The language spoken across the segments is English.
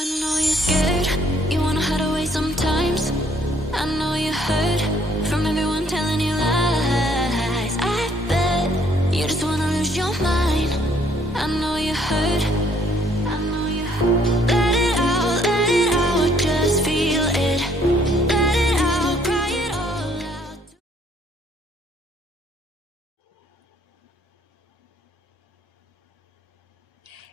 I know you're scared, you wanna hide away sometimes. I know you hurt from everyone telling you lies. I bet you just wanna lose your mind. I know you hurt, I know you hurt. Let it out, just feel it. Let it out, cry it all out.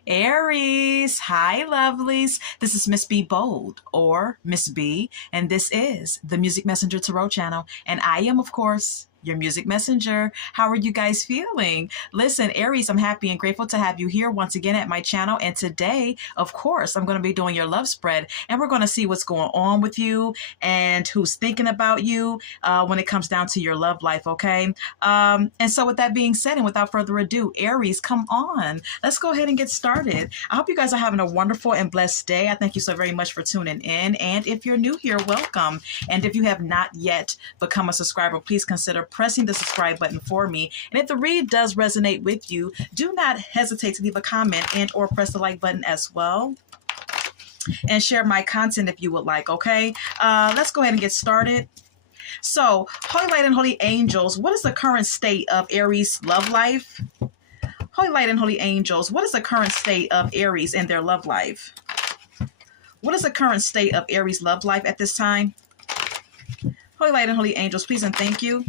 Aries, hi lovelies. This is Miss B Bold or Miss B, and this is the Music Messenger Tarot channel. And I am, of course, your music messenger. How are you guys feeling? Listen, Aries, I'm happy and grateful to have you here once again at my channel. And today, of course, I'm going to be doing your love spread, and we're going to see what's going on with you and who's thinking about you when it comes down to your love life, okay? And so with that being said, and without further ado, Aries, come on. Let's go ahead and get started. I hope you guys are having a wonderful and blessed day. I thank you so very much for tuning in. And if you're new here, welcome. And if you have not yet become a subscriber, please consider pressing the subscribe button for me. And if the read does resonate with you, do not hesitate to leave a comment and or press the like button as well. And share my content if you would like, okay? Let's go ahead and get started. So, Holy Light and Holy Angels, what is the current state of Aries' love life? Holy Light and Holy Angels, what is the current state of Aries in their love life? What is the current state of Aries' love life at this time? Holy Light and Holy Angels, please and thank you.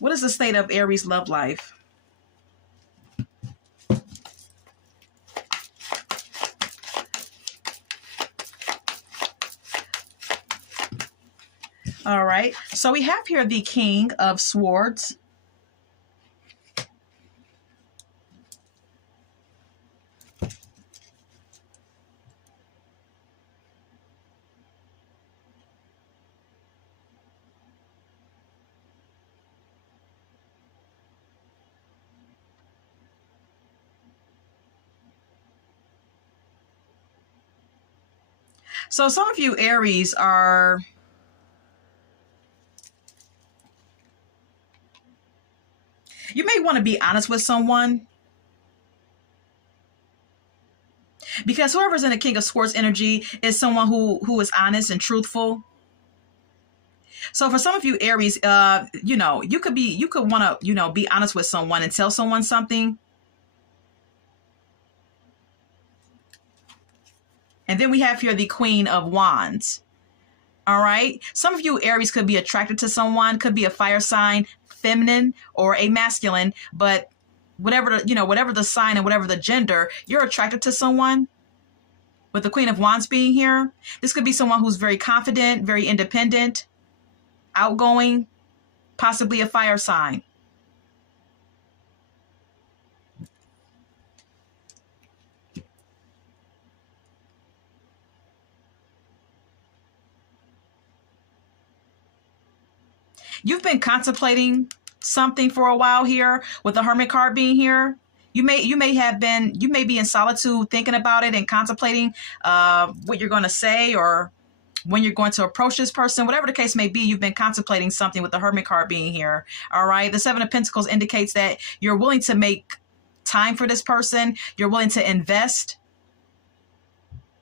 What is the state of Aries' love life? All right, so we have here the King of Swords. So some of you Aries are you may want to be honest with someone, because whoever's in the King of Swords energy is someone who is honest and truthful. So for some of you Aries, you could want to, be honest with someone and tell someone something. And then we have here the Queen of Wands. All right. Some of you Aries could be attracted to someone, could be a fire sign, feminine or a masculine, but whatever the sign and whatever the gender, you're attracted to someone. With the Queen of Wands being here, this could be someone who's very confident, very independent, outgoing, possibly a fire sign. You've been contemplating something for a while here with the Hermit card being here. You may be in solitude thinking about it and contemplating what you're going to say or when you're going to approach this person. Whatever the case may be, you've been contemplating something with the Hermit card being here. All right. The Seven of Pentacles indicates that you're willing to make time for this person. You're willing to invest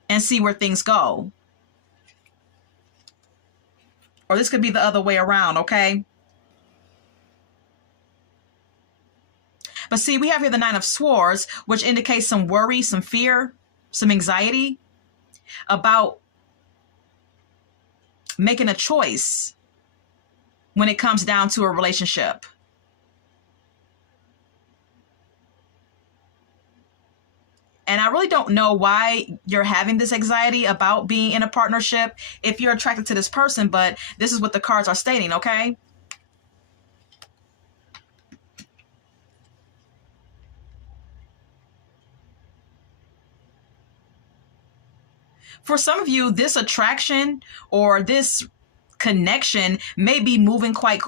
and see where things go. Or this could be the other way around, okay? But see, we have here the Nine of Swords, which indicates some worry, some fear, some anxiety about making a choice when it comes down to a relationship. And I really don't know why you're having this anxiety about being in a partnership if you're attracted to this person, but this is what the cards are stating, okay? For some of you, this attraction or this connection may be moving quite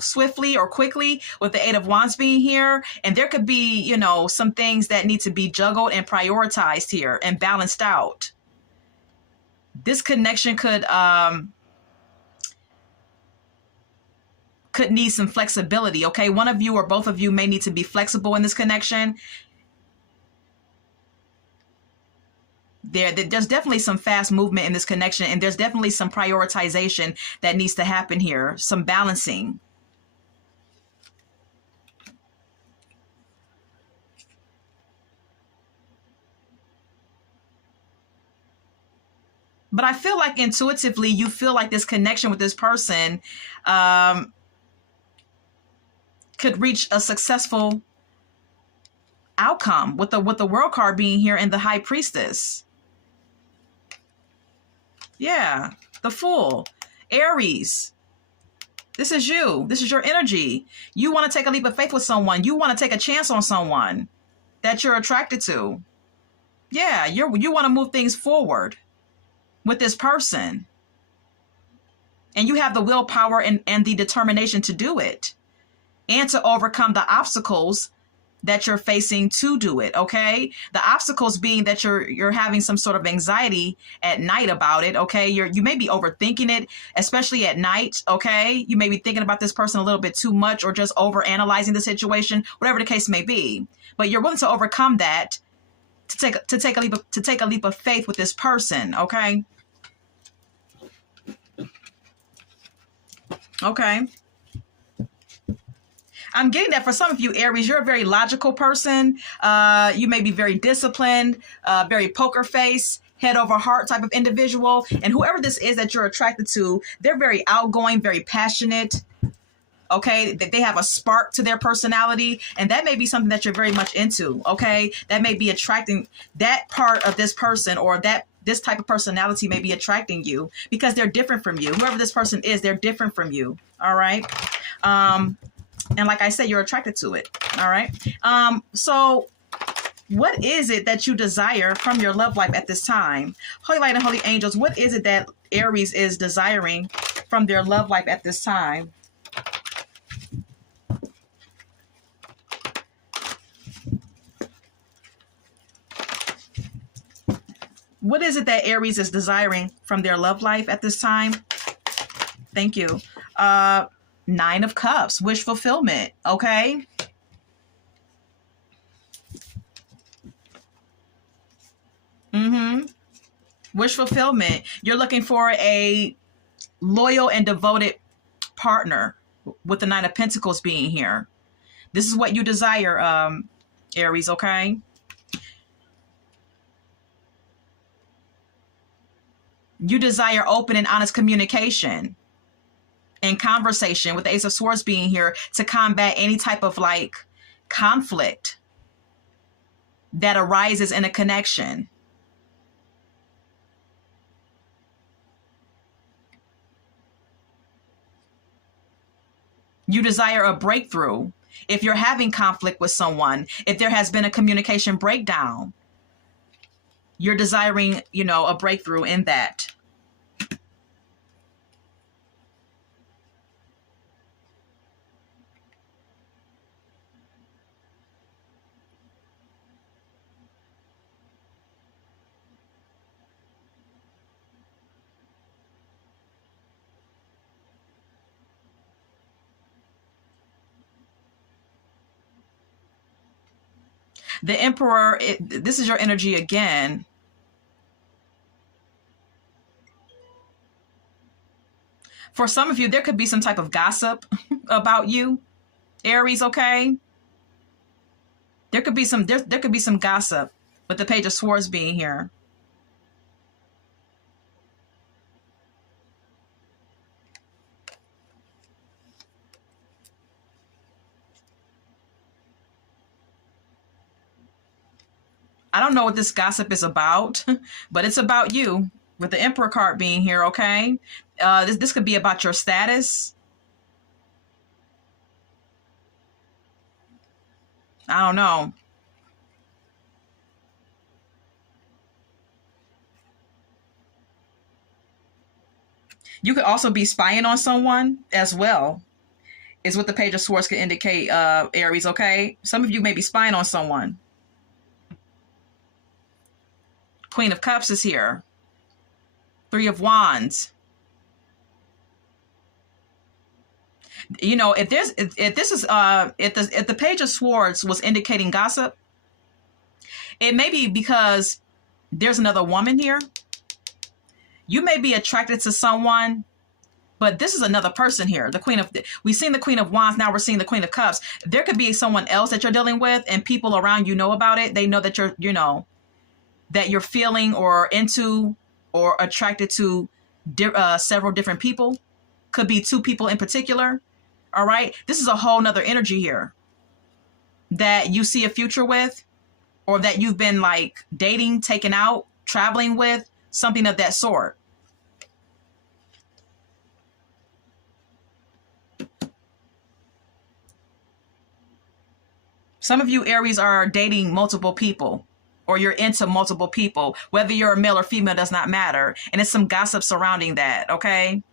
swiftly or quickly with the Eight of Wands being here, and there could be some things that need to be juggled and prioritized here and balanced out. This connection could need some flexibility, okay? One of you or both of you may need to be flexible in this connection There's definitely some fast movement in this connection, and there's definitely some prioritization that needs to happen here, some balancing. But I feel like intuitively, you feel like this connection with this person could reach a successful outcome with the world card being here and the high priestess. Yeah, the Fool. Aries. This is you. This is your energy. You want to take a leap of faith with someone. You want to take a chance on someone that you're attracted to. Yeah, you want to move things forward with this person. And you have the willpower and the determination to do it and to overcome the obstacles that you're facing to do it. Okay. The obstacles being that you're having some sort of anxiety at night about it. Okay. You may be overthinking it, especially at night. Okay. You may be thinking about this person a little bit too much or just over analyzing the situation, whatever the case may be, but you're willing to overcome that to take a leap of faith with this person. Okay. Okay. I'm getting that for some of you, Aries, you're a very logical person. You may be very disciplined, very poker face, head over heart type of individual. And whoever this is that you're attracted to, they're very outgoing, very passionate. Okay, they have a spark to their personality, and that may be something that you're very much into. Okay, that may be attracting that part of this person, or this type of personality may be attracting you because they're different from you. Whoever this person is, they're different from you. All right. And like I said, you're attracted to it. All right. So what is it that you desire from your love life at this time? Holy Light and Holy Angels, what is it that Aries is desiring from their love life at this time? What is it that Aries is desiring from their love life at this time? Thank you. 9 of Cups, wish fulfillment. Okay. Wish fulfillment. You're looking for a loyal and devoted partner with the 9 of Pentacles being here. This is what you desire, Aries. Okay. You desire open and honest communication and conversation, with the Ace of Swords being here to combat any type of like conflict that arises in a connection. You desire a breakthrough. If you're having conflict with someone, if there has been a communication breakdown, you're desiring, a breakthrough in that. The Emperor, this is your energy again. For some of you, there could be some type of gossip about you, Aries, okay? There could be some gossip with the Page of Swords being here. I don't know what this gossip is about, but it's about you with the Emperor card being here, okay? This could be about your status. I don't know. You could also be spying on someone as well, is what the Page of Swords could indicate, Aries, okay? Some of you may be spying on someone. Queen of Cups is here. 3 of Wands. If the Page of Swords was indicating gossip, it may be because There's another woman here. You may be attracted to someone, but this is another person here. We've seen the Queen of Wands. Now we're seeing the Queen of Cups. There could be someone else that you're dealing with, and people around you know about it. They know that that you're feeling or into or attracted to several different people. Could be two people in particular. All right. This is a whole nother energy here that you see a future with, or that you've been like dating, taken out, traveling with, something of that sort. Some of you Aries are dating multiple people, or you're into multiple people. Whether you're a male or female does not matter. And it's some gossip surrounding that, okay?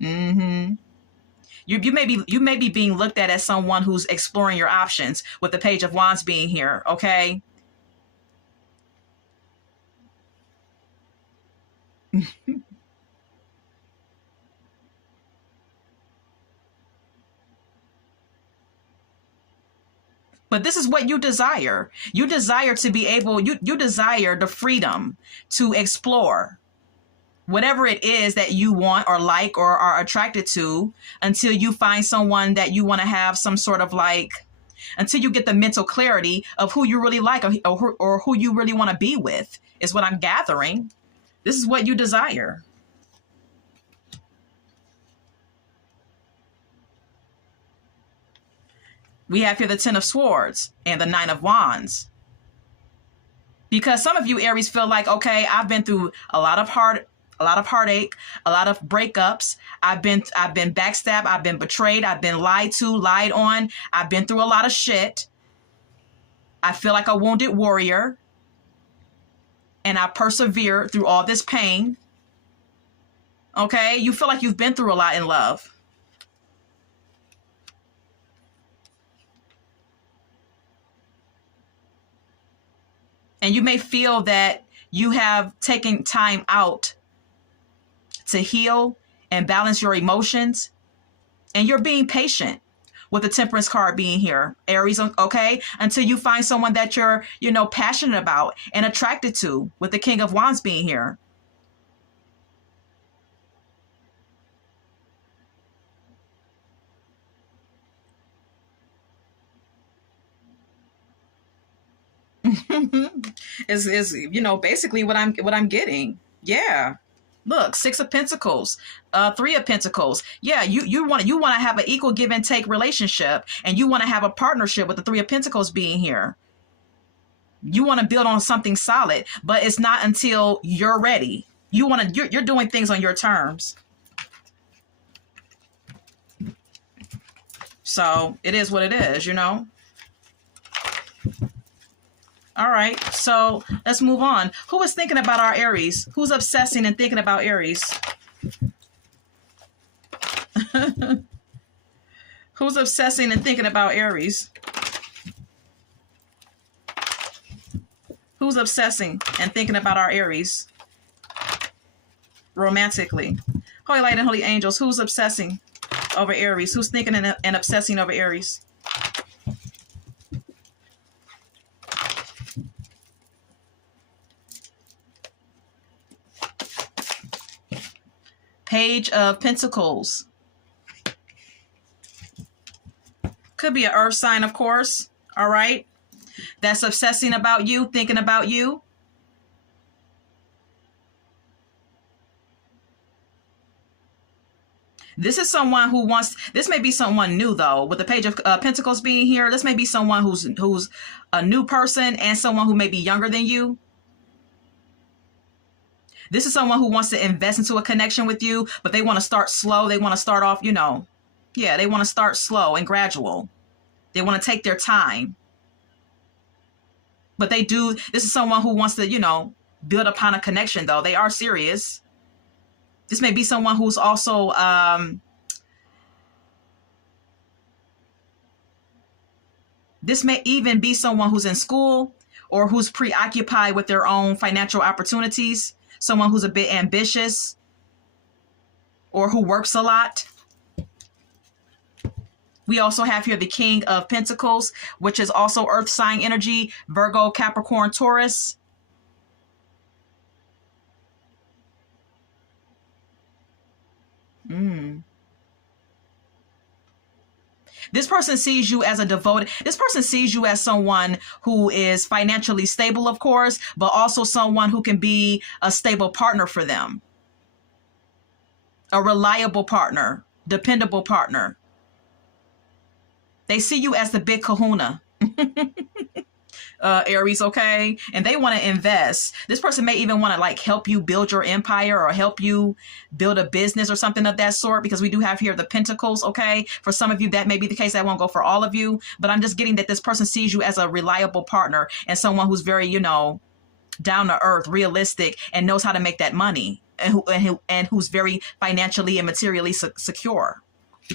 Mm-hmm. You may be being looked at as someone who's exploring your options, with the Page of Wands being here, okay? But this is what you desire. You desire to be able, you desire the freedom to explore whatever it is that you want or like or are attracted to, until you find someone that you want to have some sort of like, until you get the mental clarity of who you really like, or who you really want to be with, is what I'm gathering. This is what you desire. We have here the Ten of Swords and the Nine of Wands. Because some of you Aries feel like, okay, I've been through a lot of heartache, a lot of breakups. I've been backstabbed. I've been betrayed. I've been lied to, lied on. I've been through a lot of shit. I feel like a wounded warrior. And I persevere through all this pain. Okay? You feel like you've been through a lot in love. And you may feel that you have taken time out to heal and balance your emotions. And you're being patient, with the Temperance card being here, Aries, okay? Until you find someone that you're, passionate about and attracted to, with the King of Wands being here. is basically what I'm getting. Yeah. Look, Six of Pentacles, Three of Pentacles. Yeah, you want to have an equal give and take relationship, and you want to have a partnership, with the Three of Pentacles being here. You want to build on something solid, but it's not until you're ready. You're doing things on your terms. So it is what it is, All right, so let's move on. Who is thinking about our Aries? Who's obsessing and thinking about Aries? Who's obsessing and thinking about Aries? Who's obsessing and thinking about our Aries? Romantically. Holy Light and Holy Angels, who's obsessing over Aries? Who's thinking and obsessing over Aries? Page of Pentacles. Could be an earth sign, of course. All right. That's obsessing about you, thinking about you. This is someone who this may be someone new, though, with the Page of Pentacles being here. This may be someone who's a new person, and someone who may be younger than you. This is someone who wants to invest into a connection with you, but they want to start slow. They want to start off, yeah, they want to start slow and gradual. They want to take their time. But this is someone who wants to, build upon a connection, though. They are serious. This may be someone who's also, this may even be someone who's in school, or who's preoccupied with their own financial opportunities. Someone who's a bit ambitious, or who works a lot. We also have here the King of Pentacles, which is also earth sign energy, Virgo, Capricorn, Taurus. This person sees you as a devoted, this person sees you as someone who is financially stable, of course, but also someone who can be a stable partner for them, a reliable partner, dependable partner. They see you as the big kahuna. Aries, okay? And they want to invest. This person may even want to like help you build your empire or help you build a business or something of that sort, because we do have here the Pentacles, okay? For some of you, that may be the case. That won't go for all of you, but I'm just getting that this person sees you as a reliable partner and someone who's very, down to earth, realistic, and knows how to make that money, and who's very financially and materially secure.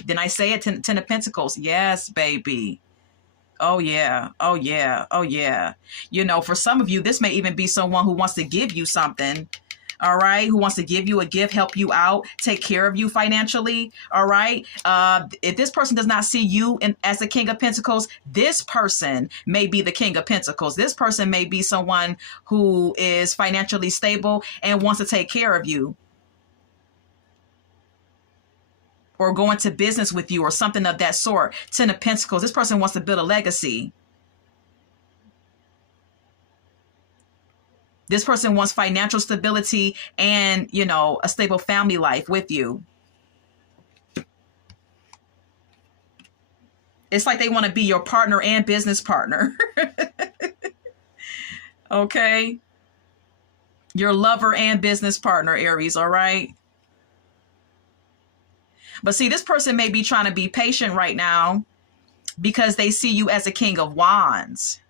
Then I say it, Ten of Pentacles. Yes, baby. Oh yeah. Oh yeah. Oh yeah. For some of you, this may even be someone who wants to give you something. All right. Who wants to give you a gift, help you out, take care of you financially. All right. If this person does not see you as the King of Pentacles, this person may be the King of Pentacles. This person may be someone who is financially stable and wants to take care of you, or go into business with you or something of that sort. Ten of Pentacles. This person wants to build a legacy. This person wants financial stability and, a stable family life with you. It's like they want to be your partner and business partner. Okay? Your lover and business partner, Aries, all right? But see, this person may be trying to be patient right now because they see you as a King of Wands.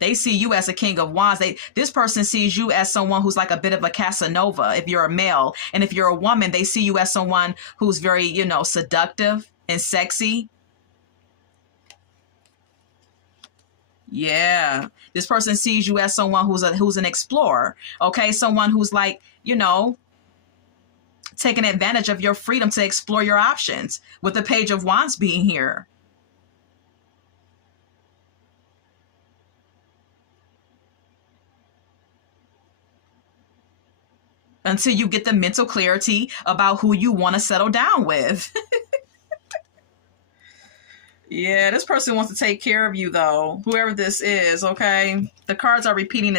They see you as a King of Wands. This person sees you as someone who's like a bit of a Casanova if you're a male. And if you're a woman, they see you as someone who's very, seductive and sexy. Yeah. This person sees you as someone who's an explorer. Okay. Someone who's like, taking advantage of your freedom to explore your options, with the Page of Wands being here. Until you get the mental clarity about who you want to settle down with. Yeah, this person wants to take care of you, though. Whoever this is, okay? The cards are repeating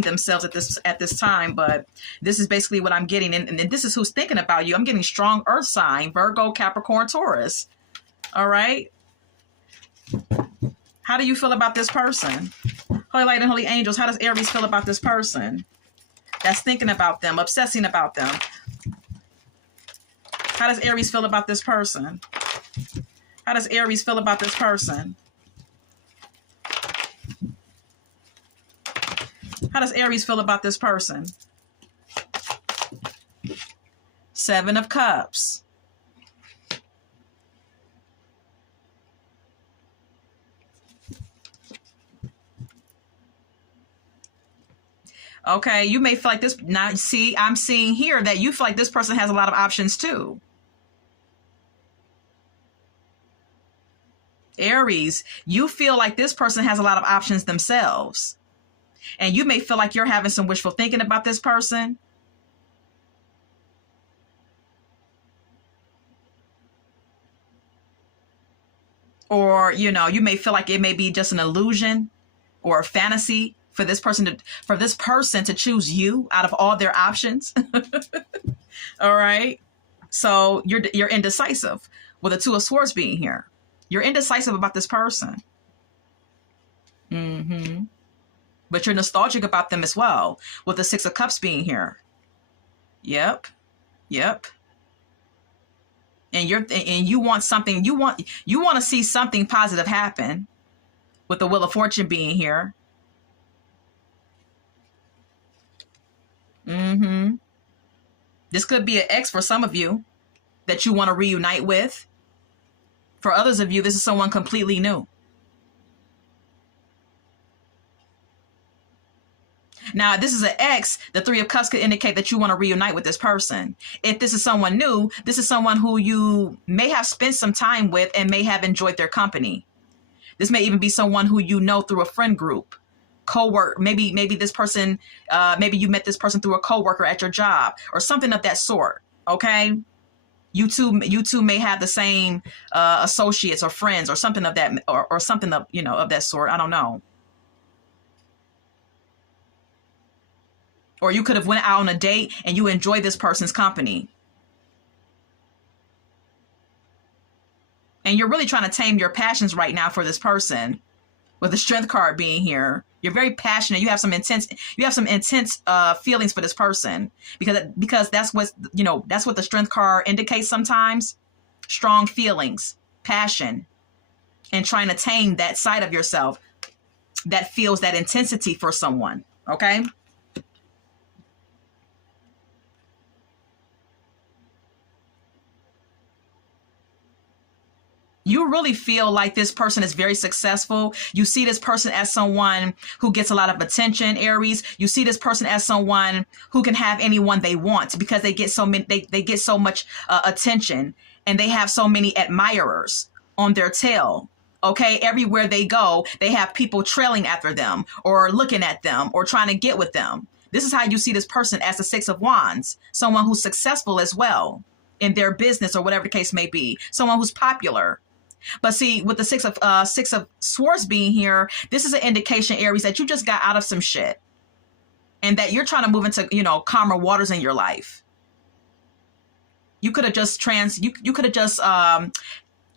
themselves at this time, but this is basically what I'm getting, and this is who's thinking about you. I'm getting strong earth sign, Virgo, Capricorn, Taurus. All right. How do you feel about this person? Holy Light and Holy Angels, how does Aries feel about this person that's thinking about them, obsessing about them? How does Aries feel about this person? How does Aries feel about this person? How does Aries feel about this person? Seven of Cups. Okay, you may feel like this. Now, see, I'm seeing here that you feel like this person has a lot of options too. Aries, you feel like this person has a lot of options themselves. And you may feel like you're having some wishful thinking about this person. Or, you may feel like it may be just an illusion or a fantasy for this person to choose you out of all their options. All right. So you're indecisive with the Two of Swords being here. You're indecisive about this person. But you're nostalgic about them as well, with the Six of Cups being here. Yep. And you want something, you want to see something positive happen, with the Wheel of Fortune being here. This could be an ex for some of you that you want to reunite with. For others of you, this is someone completely new. Now, if this is an ex, the Three of Cups could indicate that you want to reunite with this person. If this is someone new, this is someone who you may have spent some time with and may have enjoyed their company. This may even be someone who you know through a friend group, co-work. Maybe this person, maybe you met this person through a coworker at your job or something of that sort. Okay. You two may have the same associates or friends or something of that, or something of, of that sort. I don't know. Or you could have went out on a date and you enjoy this person's company. And you're really trying to tame your passions right now for this person, with the Strength card being here. You're very passionate. You have some intense feelings for this person, because that's what the Strength card indicates sometimes. Strong feelings, passion, and trying to tame that side of yourself that feels that intensity for someone. Okay. You really feel like this person is very successful. You see this person as someone who gets a lot of attention, Aries. You see this person as someone who can have anyone they want, because they get so many, they get so much attention, and they have so many admirers on their tail. Okay, everywhere they go, they have people trailing after them or looking at them or trying to get with them. This is how you see this person, as the Six of Wands, someone who's successful as well in their business or whatever the case may be, someone who's popular. But see, with the Six of Swords being here, this is an indication, Aries, that you just got out of some shit, and that you're trying to move into, calmer waters in your life. You could have just you could have just had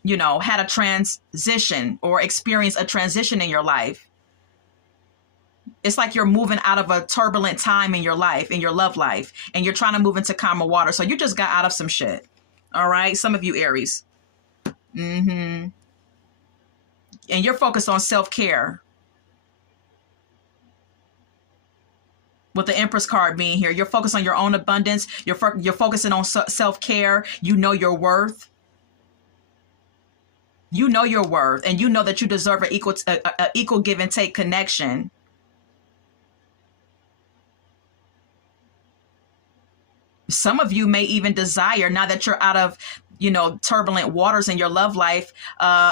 a transition or experienced a transition in your life. It's like you're moving out of a turbulent time in your life, in your love life, and you're trying to move into calmer water. So you just got out of some shit. All right, some of you Aries. And you're focused on self-care. With the Empress card being here, you're focused on your own abundance. You're focusing on self-care. You know your worth. You know your worth, and you know that you deserve an equal give and take connection. Some of you may even desire, now that you're out of turbulent waters in your love life,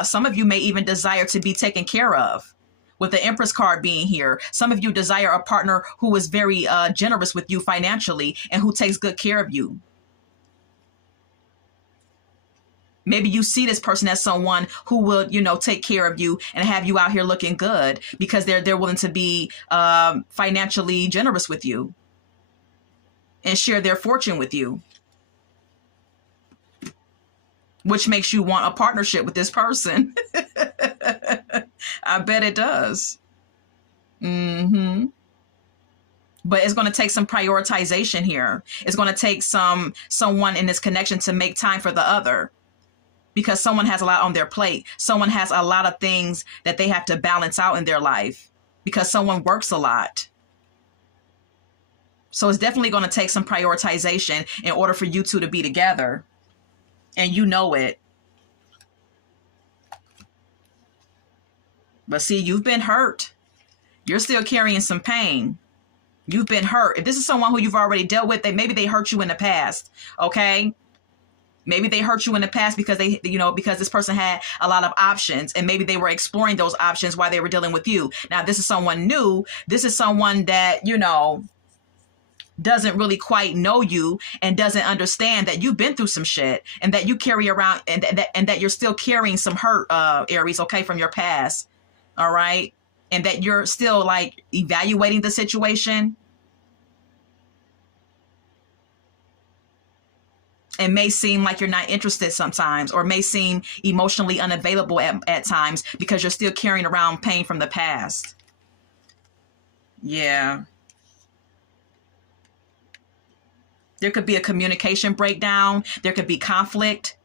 some of you may even desire to be taken care of. With the Empress card being here, some of you desire a partner who is very generous with you financially and who takes good care of you. Maybe you see this person as someone who will, take care of you and have you out here looking good, because they're willing to be financially generous with you and share their fortune with you, which makes you want a partnership with this person. I bet it does. But it's going to take some prioritization here. It's going to take someone in this connection to make time for the other, because someone has a lot on their plate. Someone has a lot of things that they have to balance out in their life, because someone works a lot. So it's definitely going to take some prioritization in order for you two to be together. And you know it. But see, you've been hurt. You're still carrying some pain. You've been hurt. If this is someone who you've already dealt with, maybe they hurt you in the past. Okay? Maybe they hurt you in the past because because this person had a lot of options, and maybe they were exploring those options while they were dealing with you. Now, this is someone new. This is someone that, doesn't really quite know you and doesn't understand that you've been through some shit, and that you carry around, and that you're still carrying some hurt, Aries, okay, from your past. All right. And that you're still like evaluating the situation. It may seem like you're not interested sometimes, or may seem emotionally unavailable at times, because you're still carrying around pain from the past. Yeah. There could be a communication breakdown. There could be conflict.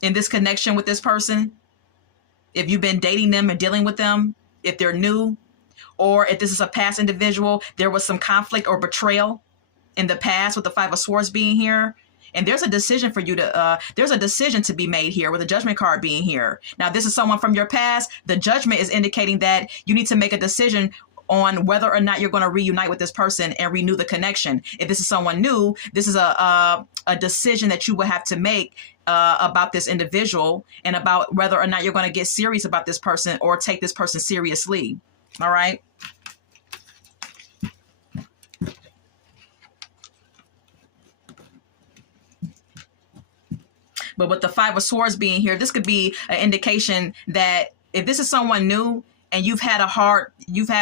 In this connection with this person, if you've been dating them and dealing with them, if they're new, or if this is a past individual, there was some conflict or betrayal in the past, with the Five of Swords being here. And there's a decision for you to, there's a decision to be made here, with the Judgment card being here. Now, this is someone from your past. The Judgment is indicating that you need to make a decision on whether or not you're going to reunite with this person and renew the connection. If this is someone new, this is a decision that you will have to make about this individual, and about whether or not you're going to get serious about this person or take this person seriously. All right. But with the Five of Swords being here, this could be an indication that if this is someone new and you've had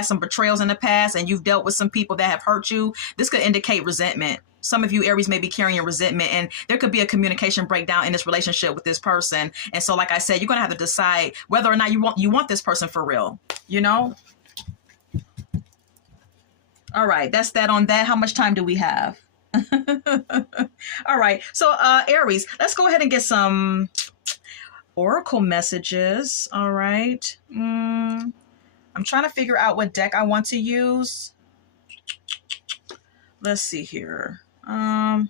some betrayals in the past and you've dealt with some people that have hurt you, this could indicate resentment. Some of you Aries may be carrying resentment, and there could be a communication breakdown in this relationship with this person. And so, like I said, you're going to have to decide whether or not you want this person for real, you know? All right, that's that on that. How much time do we have? All right. So, Aries, let's go ahead and get some oracle messages. All right. I'm trying to figure out what deck I want to use. Let's see here. I'll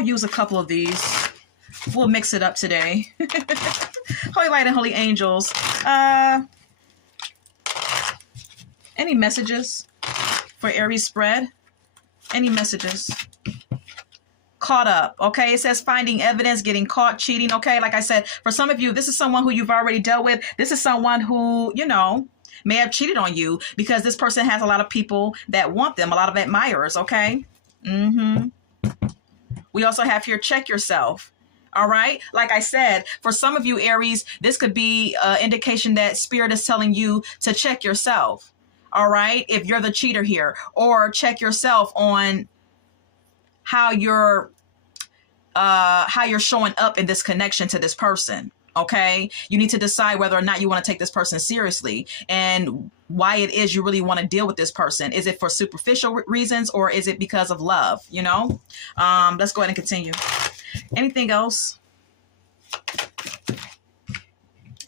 use a couple of these. We'll mix it up today. Holy Light and Holy Angels. Any messages for Aries spread? Any messages? Caught up. Okay. It says finding evidence, getting caught, cheating. Okay. Like I said, for some of you, this is someone who you've already dealt with. This is someone who, may have cheated on you because this person has a lot of people that want them, a lot of admirers. Okay. We also have here, check yourself. All right. Like I said, for some of you Aries, this could be an indication that Spirit is telling you to check yourself. All right. If you're the cheater here, or check yourself on how you're showing up in this connection to this person. Okay. You need to decide whether or not you want to take this person seriously and why it is you really want to deal with this person. Is it for superficial reasons or is it because of love? Let's go ahead and continue. Anything else?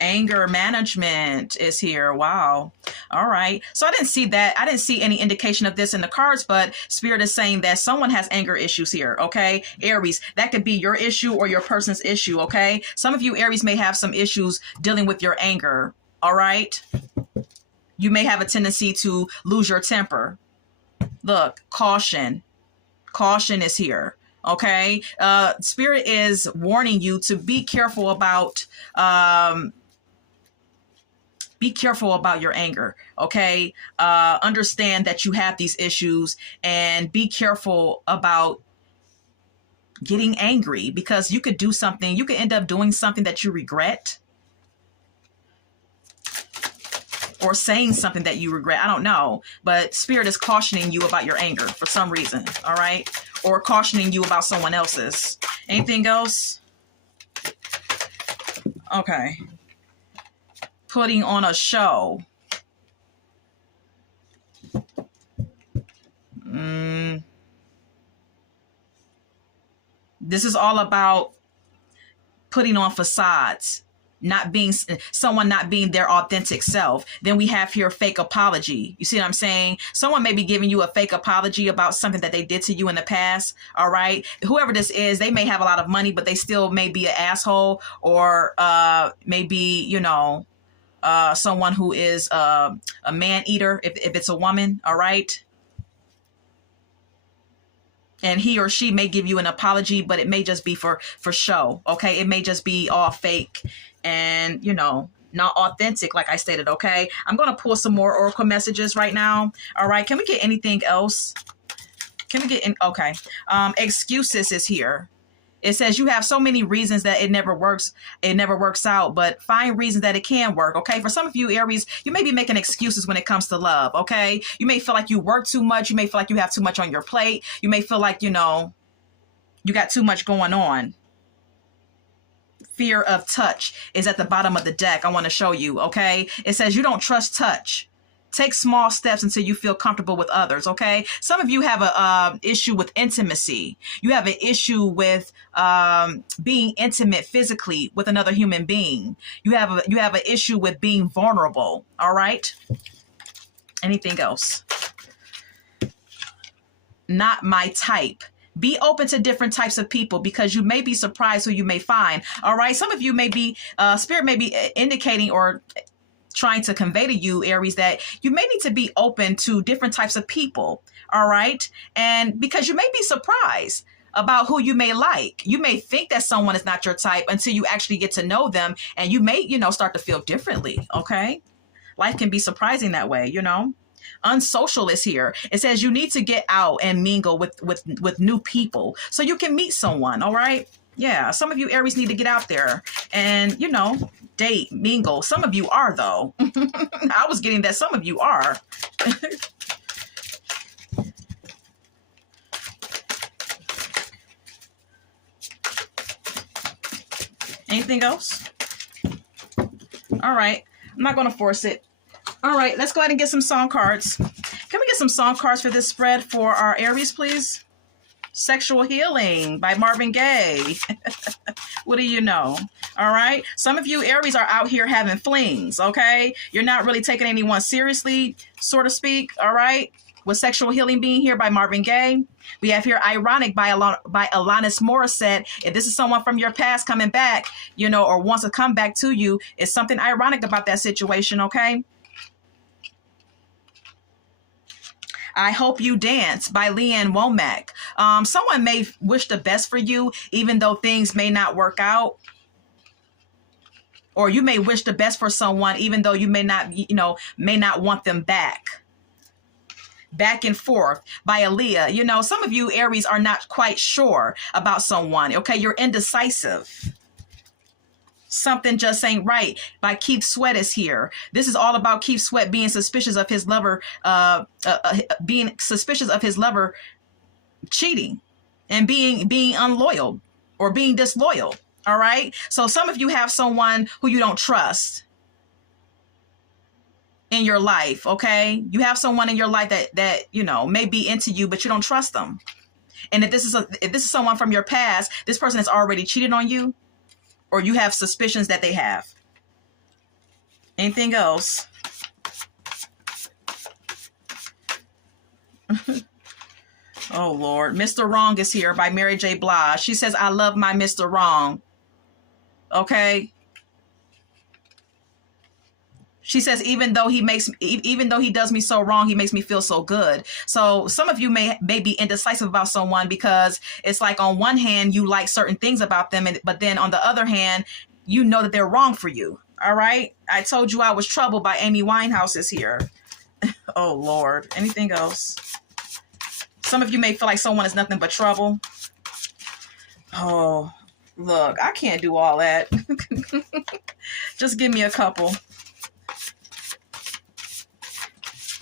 Anger management is here. Wow. All right. So I didn't see that. I didn't see any indication of this in the cards, but Spirit is saying that someone has anger issues here. Okay. Aries, that could be your issue or your person's issue. Okay. Some of you Aries may have some issues dealing with your anger. All right. You may have a tendency to lose your temper. Look, caution. Caution is here. Okay. Spirit is warning you to be careful about, your anger. Okay. Understand that you have these issues and be careful about getting angry because you could end up doing something that you regret or saying something that you regret. I don't know, but Spirit is cautioning you about your anger for some reason. All right. Or cautioning you about someone else's. Anything else? Okay. Putting on a show. This is all about putting on facades, not being their authentic self. Then we have here fake apology. You see what I'm saying? Someone may be giving you a fake apology about something that they did to you in the past. All right. Whoever this is, they may have a lot of money, but they still may be an asshole or maybe, someone who is a man eater, if it's a woman. All right. And he or she may give you an apology, but it may just be for show. Okay. It may just be all fake and, not authentic, like I stated. Okay. I'm going to pull some more oracle messages right now. All right. Can we get anything else? Okay. Excuses is here. It says you have so many reasons that it never works out, but find reasons that it can work. Okay. For some of you Aries, you may be making excuses when it comes to love. Okay. You may feel like you work too much. You may feel like you have too much on your plate. You may feel like, you got too much going on. Fear of touch is at the bottom of the deck. I want to show you. Okay. It says you don't trust touch. Take small steps until you feel comfortable with others. Okay. Some of you have a issue with intimacy. You have an issue with being intimate physically with another human being. You have an issue with being vulnerable. All right. Anything else? Not my type. Be open to different types of people because you may be surprised who you may find. All right. Some of you may be, Spirit may be indicating or trying to convey to you, Aries, that you may need to be open to different types of people. All right. And because you may be surprised about who you may like. You may think that someone is not your type until you actually get to know them and you may, start to feel differently. Okay. Life can be surprising that way, Unsocial is here. It says you need to get out and mingle with new people so you can meet someone. All right. Yeah, some of you Aries need to get out there and, date, mingle. Some of you are, though. I was getting that some of you are. Anything else? All right. I'm not going to force it. All right, let's go ahead and get some song cards. Can we get some song cards for this spread for our Aries, please? Sexual Healing by Marvin Gaye. What do you know? All right. Some of you Aries are out here having flings, okay? You're not really taking anyone seriously, so to speak, all right? With Sexual Healing being here by Marvin Gaye. We have here Ironic by Alanis Morissette. If this is someone from your past coming back, or wants to come back to you, it's something ironic about that situation, okay? I Hope You Dance by Leanne Womack. Someone may wish the best for you, even though things may not work out. Or you may wish the best for someone, even though you may not want them back. Back and Forth by Aaliyah. Some of you Aries are not quite sure about someone. Okay, you're indecisive. Something Just Ain't Right by Keith Sweat is here. This is all about Keith Sweat being suspicious of his lover, cheating and being unloyal or being disloyal. All right. So some of you have someone who you don't trust in your life. Okay. You have someone in your life that may be into you, but you don't trust them. And if this is someone from your past, this person has already cheated on you, or you have suspicions that they have. Anything else? Oh, Lord. Mr. Wrong is here by Mary J. Blige. She says, I love my Mr. Wrong. Okay. She says, even though he does me so wrong, he makes me feel so good. So some of you may be indecisive about someone because it's like on one hand, you like certain things about them, but then on the other hand, you know that they're wrong for you. All right. I Told You I Was Trouble by Amy Winehouse is here. Oh, Lord. Anything else? Some of you may feel like someone is nothing but trouble. Oh, look, I can't do all that. Just give me a couple.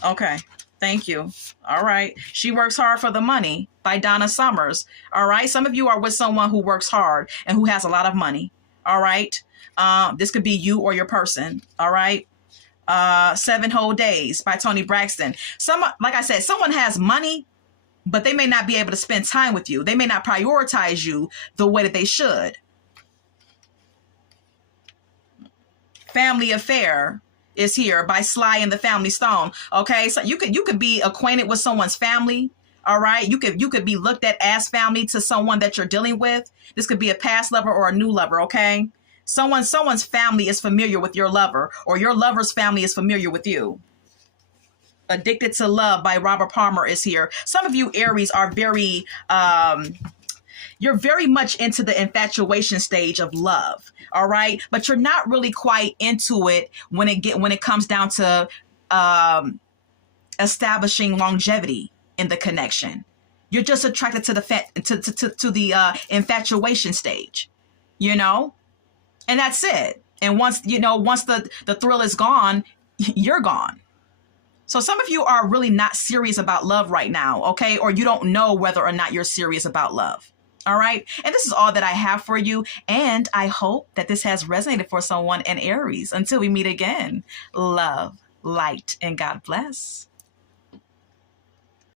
Okay, thank you. All right. She Works Hard for the Money by Donna Summers. All right. Some of you are with someone who works hard and who has a lot of money. All right. This could be you or your person. All right. 7 Whole Days by Toni Braxton. Like I said, someone has money, but they may not be able to spend time with you. They may not prioritize you the way that they should. Family Affair is here by Sly and the Family Stone. Okay, so you could be acquainted with someone's family. All right, you could be looked at as family to someone that you're dealing with. This could be a past lover or a new lover. Okay, someone's family is familiar with your lover, or your lover's family is familiar with you. Addicted to Love by Robert Palmer is here. Some of you Aries are very you're very much into the infatuation stage of love, all right? But you're not really quite into it when it comes down to establishing longevity in the connection. You're just attracted to the infatuation stage, and that's it. And once the thrill is gone, you're gone. So some of you are really not serious about love right now, okay? Or you don't know whether or not you're serious about love. All right. And this is all that I have for you. And I hope that this has resonated for someone in Aries. Until we meet again, love, light, and God bless.